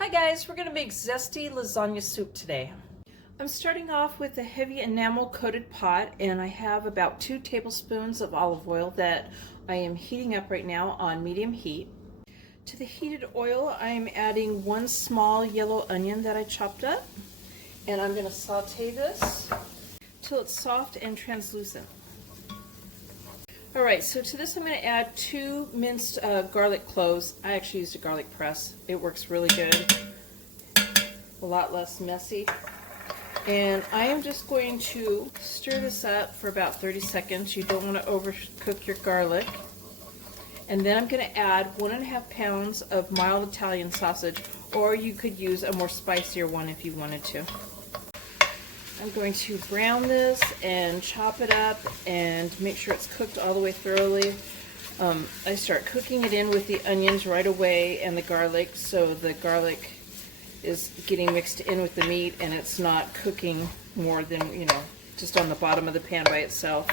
Hi guys, we're going to make zesty lasagna soup today. I'm starting off with a heavy enamel coated pot, and I have about 2 tablespoons of olive oil that I am heating up right now on medium heat. To the heated oil, I'm adding 1 small yellow onion that I chopped up, and I'm going to saute this till it's soft and translucent. Alright, so to this I'm going to add 2 minced garlic cloves. I actually used a garlic press. It works really good. A lot less messy. And I am just going to stir this up for about 30 seconds. You don't want to overcook your garlic. And then I'm going to add 1.5 pounds of mild Italian sausage, or you could use a more spicier one if you wanted to. I'm going to brown this and chop it up and make sure it's cooked all the way thoroughly. I start cooking it in with the onions right away and the garlic, so the garlic is getting mixed in with the meat and it's not cooking more than, just on the bottom of the pan by itself.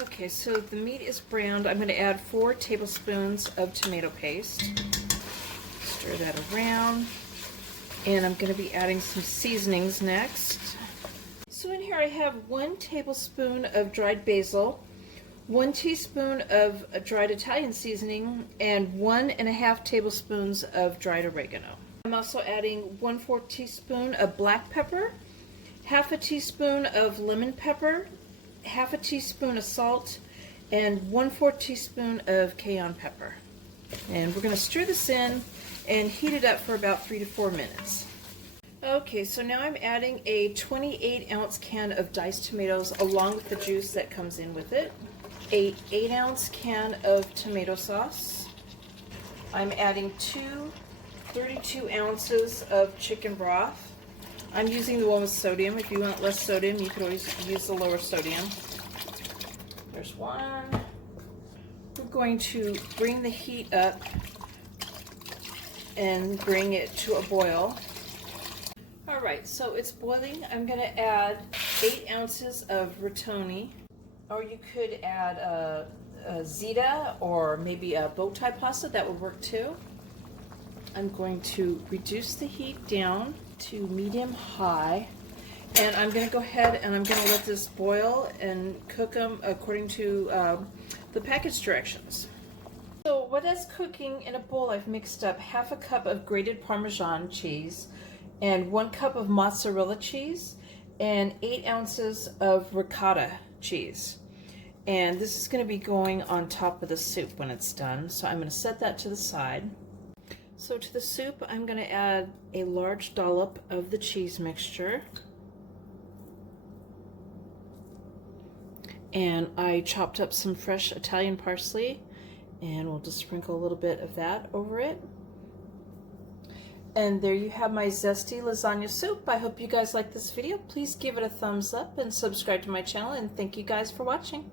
Okay, so the meat is browned. I'm going to add 4 tablespoons of tomato paste. Stir that around. And I'm going to be adding some seasonings next. So in here I have 1 tablespoon of dried basil, 1 teaspoon of dried Italian seasoning, and 1.5 tablespoons of dried oregano. I'm also adding 1/4 teaspoon of black pepper, 1/2 teaspoon of lemon pepper, 1/2 teaspoon of salt, and 1/4 teaspoon of cayenne pepper. And we're going to stir this in and heat it up for about 3 to 4 minutes. Okay, so now I'm adding a 28-ounce can of diced tomatoes along with the juice that comes in with it, a 8-ounce can of tomato sauce. I'm adding 2 32 ounces of chicken broth. I'm using the one with sodium. If you want less sodium, you could always use the lower sodium. There's 1. We're going to bring the heat up and bring it to a boil. Alright, so it's boiling. I'm going to add 8 ounces of rotoni, or you could add a ziti or maybe a bow tie pasta. That would work too. I'm going to reduce the heat down to medium-high, and I'm going to go ahead and I'm going to let this boil and cook them according to the package directions. So while that's cooking, in a bowl I've mixed up 1/2 cup of grated Parmesan cheese and 1 cup of mozzarella cheese and 8 ounces of ricotta cheese. And this is going to be going on top of the soup when it's done, so I'm going to set that to the side. So to the soup I'm going to add a large dollop of the cheese mixture. And I chopped up some fresh Italian parsley, and we'll just sprinkle a little bit of that over it. And there you have my zesty lasagna soup. I hope you guys like this video. Please give it a thumbs up and subscribe to my channel, and thank you guys for watching.